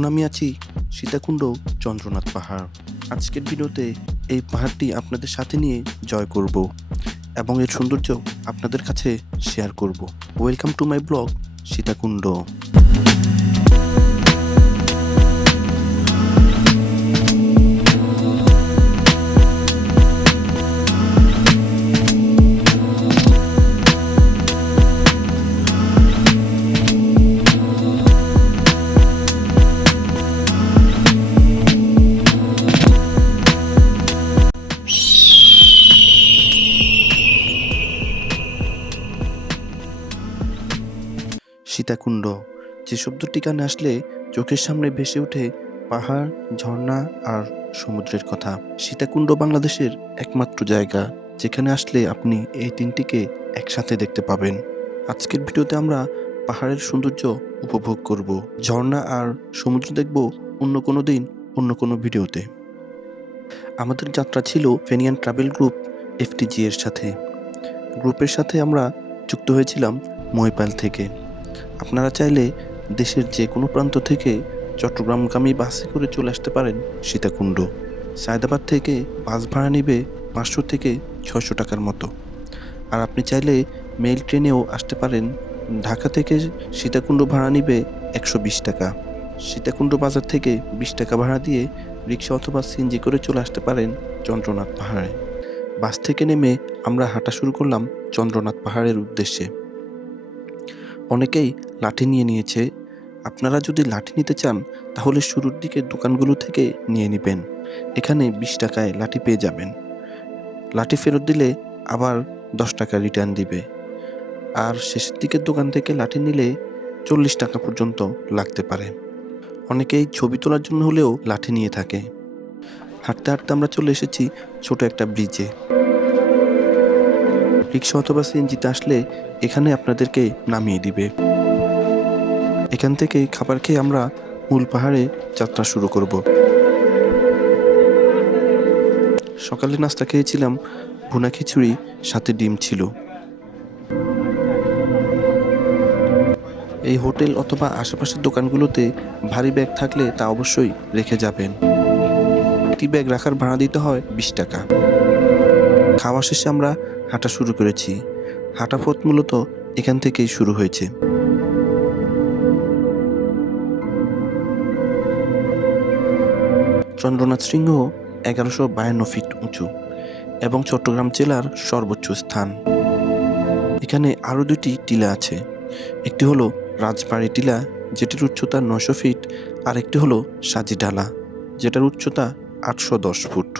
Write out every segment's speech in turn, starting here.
এখন আমি আছি সীতাকুণ্ড চন্দ্রনাথ পাহাড়। আজকের ভিডিওতে এই পাহাড়টি আপনাদের সাথে নিয়ে জয় করব এবং এর সৌন্দর্য আপনাদের কাছে শেয়ার করব। Welcome to my blog Sitakunda. Sitakunda, যে শব্দটি কানে আসলে চোখের সামনে ভেসে ওঠে পাহাড়, ঝর্ণা আর সমুদ্রের কথা। সীতাকুণ্ড বাংলাদেশের একমাত্র জায়গা যেখানে আসলে আপনি এই তিনটিকে একসাথে দেখতে পাবেন। আজকের ভিডিওতে আমরা পাহাড়ের সৌন্দর্য উপভোগ করব, ঝর্ণা আর সমুদ্র দেখব অন্য কোনো দিন, অন্য কোনো ভিডিওতে। আমাদের যাত্রা ছিল ফেনিয়ান ট্রাভেল গ্রুপ FTG এর সাথে। গ্রুপের সাথে আমরা যুক্ত হয়েছিলাম মহিপাল থেকে। আপনারা চাইলে দেশের যে কোনো প্রান্ত থেকে চট্টগ্রামগামী বাসে করে চলে আসতে পারেন সীতাকুণ্ড। সায়দাবাদ থেকে বাস ভাড়া নেবে 500 থেকে 600 টাকার মতো। আর আপনি চাইলে মেল ট্রেনেও আসতে পারেন। ঢাকা থেকে সীতাকুণ্ড ভাড়া নেবে 120 টাকা। সীতাকুণ্ড বাজার থেকে 20 টাকা ভাড়া দিয়ে রিক্সা অথবা সিএনজি করে চলে আসতে পারেন চন্দ্রনাথ পাহাড়ে। বাস থেকে নেমে আমরা হাঁটা শুরু করলাম চন্দ্রনাথ পাহাড়ের উদ্দেশ্যে। অনেকেই লাঠি নিয়ে নিয়েছে। আপনারা যদি লাঠি নিতে চান তাহলে শুরুর দিকে দোকানগুলো থেকে নিয়ে নেবেন। এখানে 20 টাকায় লাঠি পেয়ে যাবেন। লাঠি ফেরত দিলে আবার 10 টাকা রিটার্ন দিবে। আর শেষের দিকের দোকান থেকে লাঠি নিলে 40 টাকা পর্যন্ত লাগতে পারে। অনেকেই ছবি তোলার জন্য হলেও লাঠি নিয়ে থাকে। হাঁটতে হাঁটতে আমরা চলে এসেছি ছোট একটা ব্রিজে। রিক্সা অথবা সিএনজিতে আসলে এখানে আপনাদেরকে নামিয়ে দিবে। এখান থেকে খাবার খেয়ে আমরা মূল পাহাড়ে যাত্রা শুরু করব। সকালে নাস্তা খেয়েছিলাম ভুনা খিচুড়ি, সাথে ডিম ছিল। এই হোটেল অথবা আশেপাশের দোকানগুলোতে ভারী ব্যাগ থাকলে তা অবশ্যই রেখে যাবেন। একটি ব্যাগ রাখার ভাড়া দিতে হয় 20 টাকা। খাওয়া শেষে আমরা হাঁটা শুরু করেছি। হাঁটা পথ মূলত এখান থেকেই শুরু হয়েছে। চন্দ্রনাথ শৃঙ্গ 1152 ফিট উঁচু এবং চট্টগ্রাম জেলার সর্বোচ্চ স্থান। এখানে আরও দুটি টিলা আছে। একটি হলো রাজবাড়ি টিলা, যেটির উচ্চতা 900 ফিট, আর একটি হলো সাজিঢালা, যেটার উচ্চতা 810 ফুট।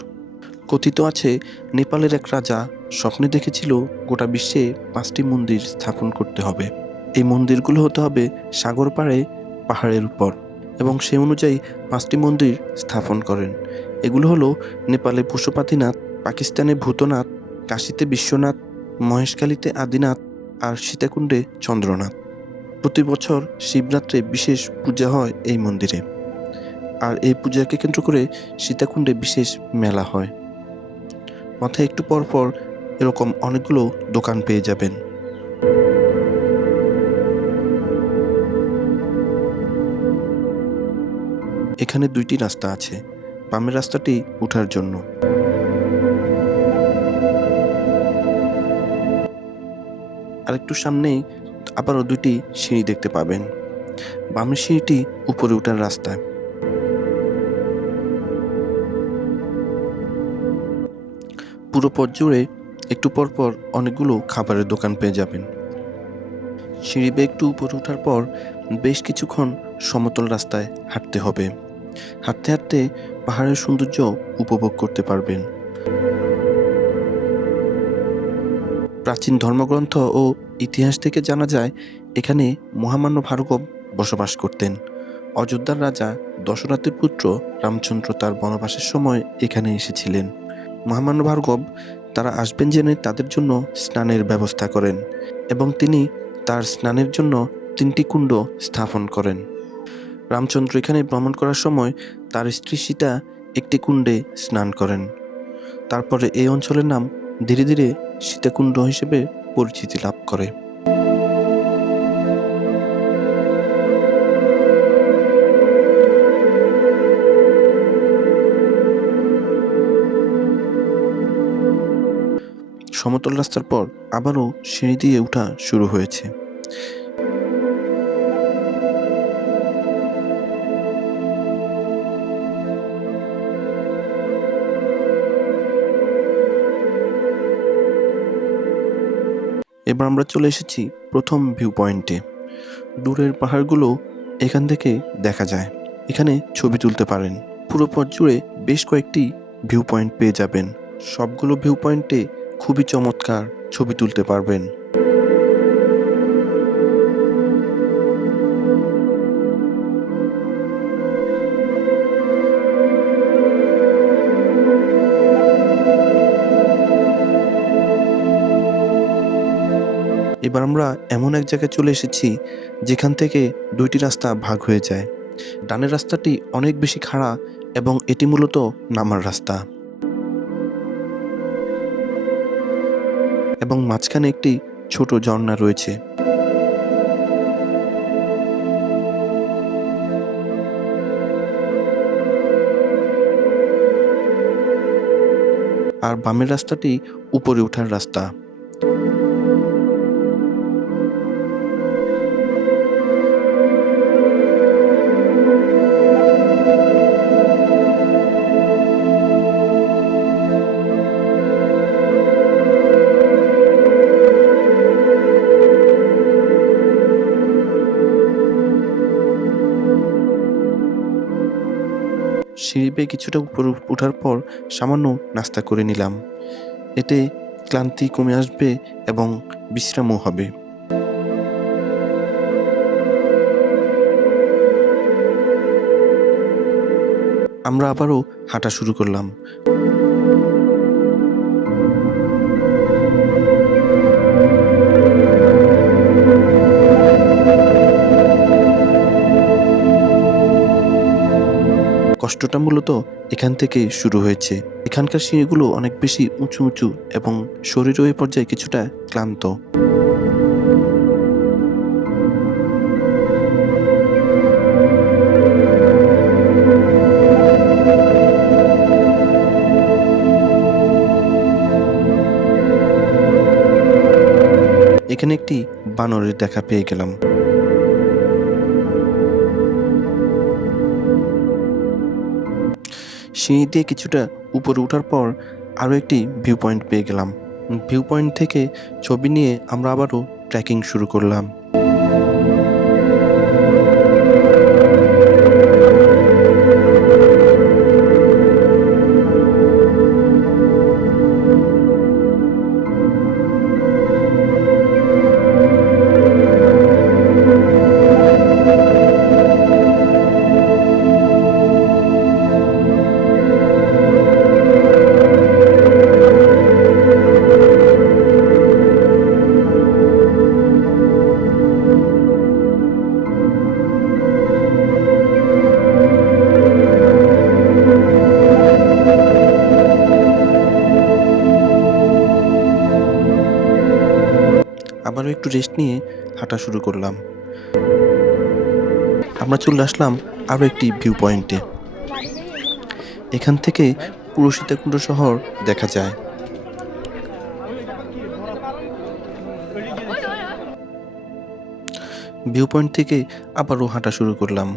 কথিত আছে নেপালের এক রাজা স্বপ্নে দেখেছিল গোটা বিশ্বে 5টি মন্দির স্থাপন করতে হবে। এই মন্দিরগুলো হতে হবে সাগর পাড়ে পাহাড়ের উপর, এবং সে অনুযায়ী 5টি মন্দির স্থাপন করেন। এগুলো হলো নেপালে পশুপতিনাথ, পাকিস্তানে ভূতনাথ, কাশীতে বিশ্বনাথ, মহেশখালীতে আদিনাথ আর সীতাকুণ্ডে চন্দ্রনাথ। প্রতি বছর শিবরাত্রে বিশেষ পূজা হয় এই মন্দিরে। আর এই পূজাকে কেন্দ্র করে সীতাকুণ্ডে বিশেষ মেলা হয়। মাথায় একটু পর পর এরকম অনেকগুলো দোকান পেয়ে যাবেন। এখানে 2টি রাস্তা আছে। বামের রাস্তাটি ওঠার জন্য। আর একটু সামনেই আবারও 2টি সিঁড়ি দেখতে পাবেন। বামের সিঁড়িটি উপরে ওঠার রাস্তা। পুরো পথ জুড়ে একটু পর পর অনেকগুলো খাবারের দোকান পেয়ে যাবেন। সিঁড়ি বেয়ে একটু উপরে ওঠার পর বেশ কিছুক্ষণ সমতল রাস্তায় হাঁটতে হবে। হাঁটতে হাঁটতে পাহাড়ের সৌন্দর্য উপভোগ করতে পারবেন। প্রাচীন ধর্মগ্রন্থ ও ইতিহাস থেকে জানা যায় এখানে মহামান্য ভার্গব বসবাস করতেন। অযোধ্যার রাজা দশরথের পুত্র রামচন্দ্র তার বনবাসের সময় এখানে এসেছিলেন। মহামান্য ভার্গব তারা আসবেন জেনে তাদের জন্য স্নানের ব্যবস্থা করেন এবং তিনি তার স্নানের জন্য 3টি কুণ্ড স্থাপন করেন। রামচন্দ্র এখানে ভ্রমণ করার সময় তার স্ত্রী সীতা একটি কুণ্ডে স্নান করেন। তারপরে এই অঞ্চলের নাম ধীরে ধীরে সীতাকুণ্ড হিসেবে পরিচিতি লাভ করে। সমতল রাস্তার পর আবারও সিঁড়ি দিয়ে ওঠা শুরু হয়েছে। এবার আমরা চলে এসেছি প্রথম ভিউ পয়েন্টে। দূরের পাহাড়গুলো এখান থেকে দেখা যায়। এখানে ছবি তুলতে পারেন। পুরো পথ জুড়ে বেশ কয়েকটি ভিউ পয়েন্ট পেয়ে যাবেন। সবগুলো ভিউ পয়েন্টে খুবই চমৎকার ছবি তুলতে পারবেন। এবার আমরা এমন এক জায়গায় চলে এসেছি যেখান থেকে দুইটি রাস্তা ভাগ হয়ে যায়। ডানের রাস্তাটি অনেক বেশি খাড়া এবং এটি মূলত নামার রাস্তা, এবং মাঝখানে একটি ছোট ঝর্ণা রয়েছে। আর বামের রাস্তাটি উপরে ওঠার রাস্তা। সিঁড়ি বেয়ে কিছুটা উপরে ওঠার পর সামান্য নাস্তা করে নিলাম। এতে ক্লান্তি কমে আসবে এবং বিশ্রামও হবে। আমরা আবারও হাঁটা শুরু করলাম। কষ্টটা মূলত এখান থেকে শুরু হয়েছে। এখানকার সিঁড়িগুলো অনেক বেশি উঁচু উঁচু এবং শরীরও এ পর্যায়ে কিছুটা ক্লান্ত। এখানে একটি বানরের দেখা পেয়ে গেলাম। সিঁড়ি দিয়ে কিছুটা উপরে ওঠার পর আরও একটি ভিউ পয়েন্ট পেয়ে গেলাম। ভিউ পয়েন্ট থেকে ছবি নিয়ে আমরা আবারও ট্রেকিং শুরু করলাম। আবারও একটু রেস্ট নিয়ে হাঁটা শুরু করলাম। আমরা চলে আসলাম আরও একটি ভিউ পয়েন্টে। এখান থেকে পুরো সীতাকুণ্ড শহর দেখা যায়। ভিউ পয়েন্ট থেকে আবারও হাঁটা শুরু করলাম।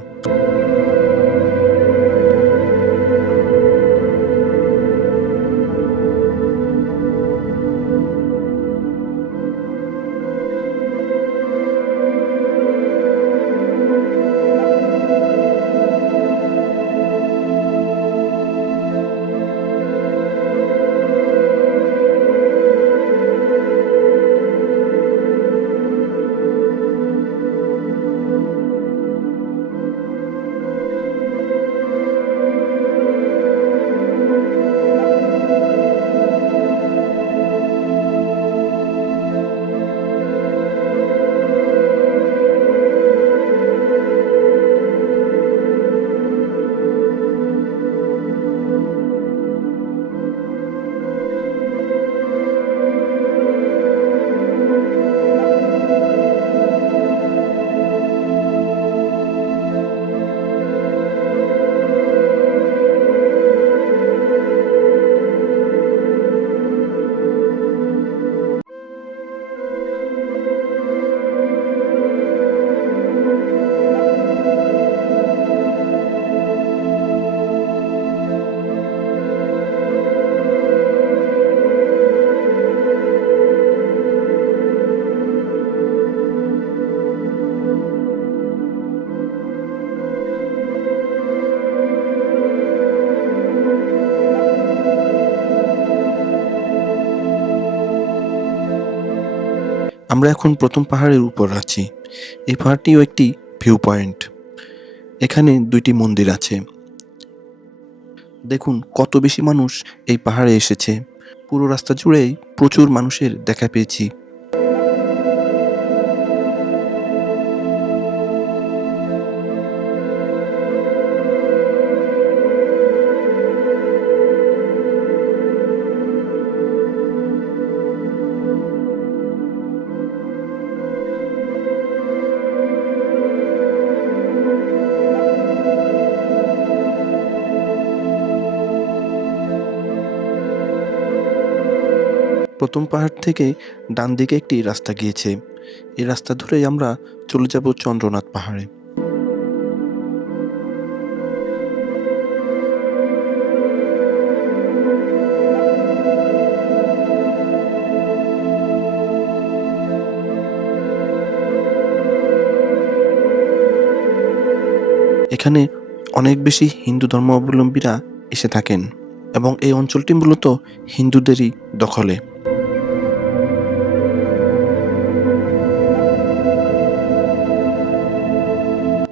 আমরা এখন প্রথম পাহাড়ের উপর আছি। এই পাহাড়টিও একটি ভিউ পয়েন্ট। এখানে 2টি মন্দির আছে। দেখুন কত বেশি মানুষ এই পাহাড়ে এসেছে। পুরো রাস্তা জুড়েই প্রচুর মানুষের দেখা পেয়েছি। প্রথম পাহাড় থেকে ডান দিকে একটি রাস্তা গিয়েছে। এই রাস্তা ধরেই আমরা চলে যাব চন্দ্রনাথ পাহাড়ে। এখানে অনেক বেশি হিন্দু ধর্মাবলম্বীরা এসে থাকেন এবং এই অঞ্চলটি মূলত হিন্দুদেরই দখলে।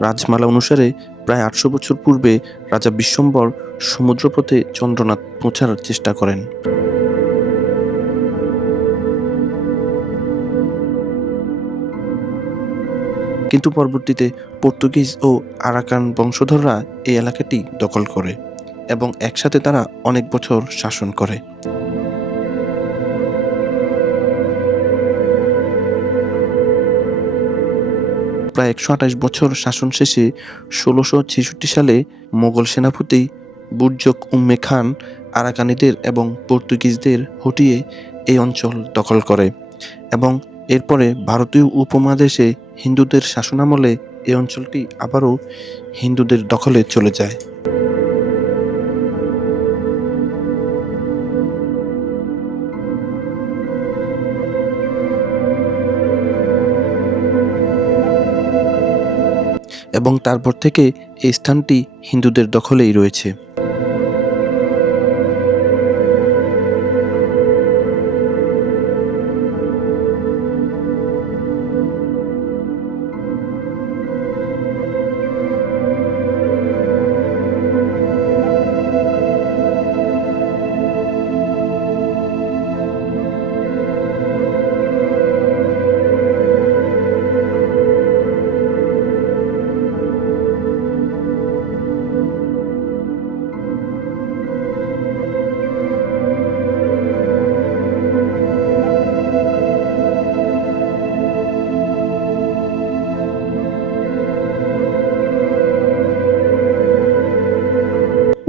রাজমালা অনুসারে প্রায় 800 বছর পূর্বে রাজা বিশ্বম্বর সমুদ্রপথে চন্দ্রনাথ পৌঁছার চেষ্টা করেন। কিন্তু পরবর্তীতে পর্তুগিজ ও আরাকান বংশধররা এই এলাকাটি দখল করে এবং একসাথে তারা অনেক বছর শাসন করে। প্রায় 128 বছর শাসন শেষে 1666 সালে মোগল সেনাপতি বুরজক উম্মে খান আরাকানিদের এবং পর্তুগিজদের হটিয়ে এই অঞ্চল দখল করে এবং এরপরে ভারতীয় উপমহাদেশে হিন্দুদের শাসনামলে এই অঞ্চলটি আবারও হিন্দুদের দখলে চলে যায়। এবং তারপর থেকে এই স্থানটি হিন্দুদের দখলেই রয়েছে।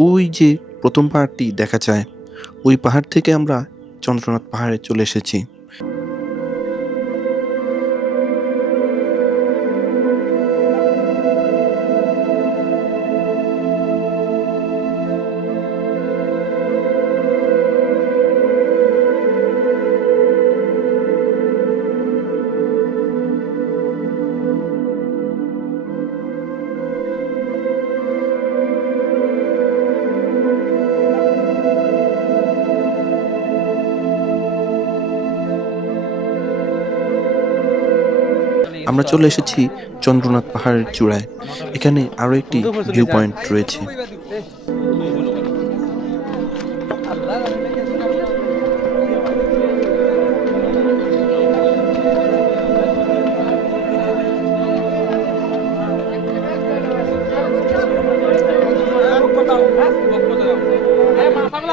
ওই যে প্রথম পাহাড়টি দেখা যায়, ওই পাহাড় থেকে আমরা চন্দ্রনাথ পাহাড়ে চলে এসেছি। আমরা চলে এসেছি চন্দ্রনাথ পাহাড়ের চূড়ায়। এখানে আরো একটি ভিউ পয়েন্ট রয়েছে।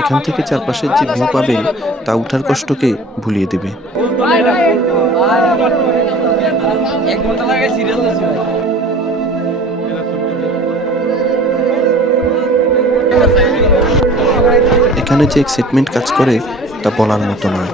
এখান থেকে চারপাশের যে ভিউ পাবেন তা উঠার কষ্টকে ভুলিয়ে দেবে। এখানে যে এক্সাইটমেন্ট কাজ করে তা বলার মতো নয়।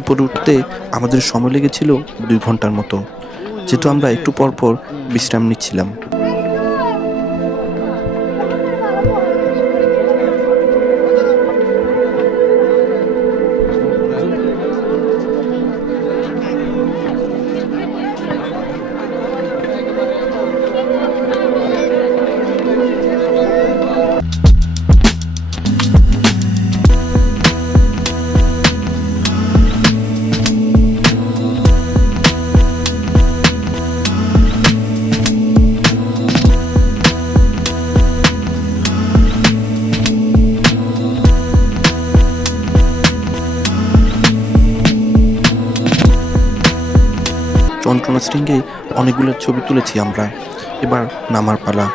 উপরে উঠতে আমাদের সময় লেগেছিল 2 ঘন্টার মতো, যেহেতু আমরা একটু পর পর বিশ্রাম নিচ্ছিলাম। যন্ত্রণা শৃঙ্গে অনেকগুলো ছবি তুলেছি আমরা। এবার নামার পালা।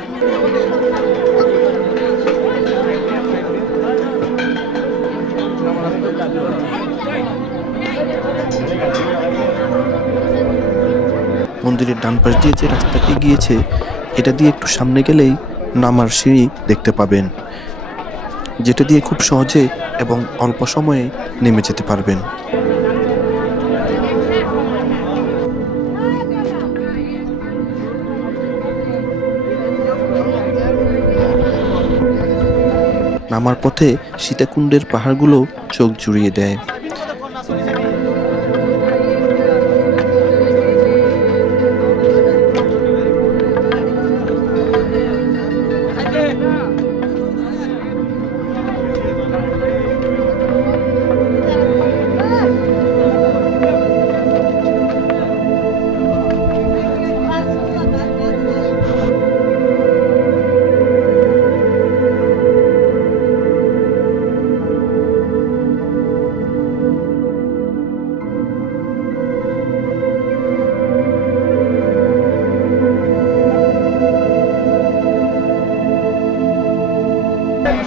মন্দিরের ডান পাশ দিয়ে যে রাস্তাটি গিয়েছে, এটা দিয়ে একটু সামনে গেলেই নামার সিঁড়ি দেখতে পাবেন, যেটা দিয়ে খুব সহজে এবং অল্প সময়ে নেমে যেতে পারবেন। নামার পথে সীতাকুণ্ডের পাহাড়গুলো চোখ জুড়িয়ে দেয়।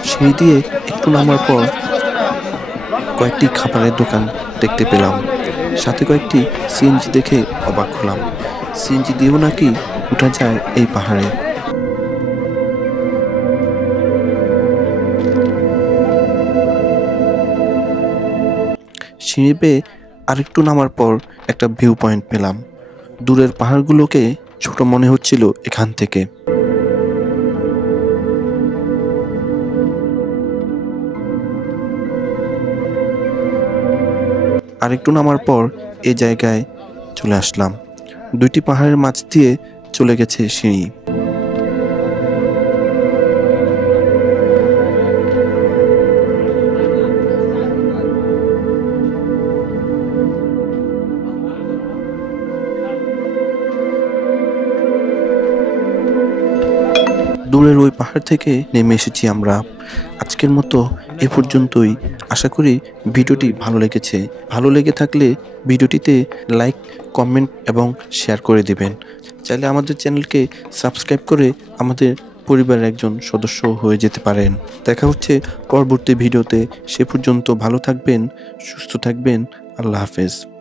সিঁড়ি দিয়ে একটু নামার পর কয়েকটি খাবারের দোকান দেখতে পেলাম, সাথে কয়েকটি সিএনজি দেখে অবাক হলাম। সিএনজি দিয়েও নাকি উঠা যায় এই পাহাড়ে। সিঁড়ি বেয়ে আরেকটু নামার পর একটা ভিউ পয়েন্ট পেলাম। দূরের পাহাড়গুলোকে ছোট মনে হচ্ছিল এখান থেকে। আরেকটু নামার পর এই জায়গায় চলে আসলাম। দুইটি পাহাড়ের মাঝ দিয়ে চলে গেছে সিঁড়ি। দূরের ওই পাহাড় থেকে নেমে এসেছি আমরা। আজকের মতো এ পর্যন্তই। আশা করি ভিডিওটি ভালো লেগেছে। ভালো লেগে থাকলে ভিডিওটিতে লাইক, কমেন্ট এবং শেয়ার করে দেবেন। চাইলে আমাদের চ্যানেলকে সাবস্ক্রাইব করে আমাদের পরিবারের একজন সদস্য হয়ে যেতে পারেন। দেখা হচ্ছে পরবর্তী ভিডিওতে। সে পর্যন্ত ভালো থাকবেন, সুস্থ থাকবেন। আল্লাহ হাফেজ।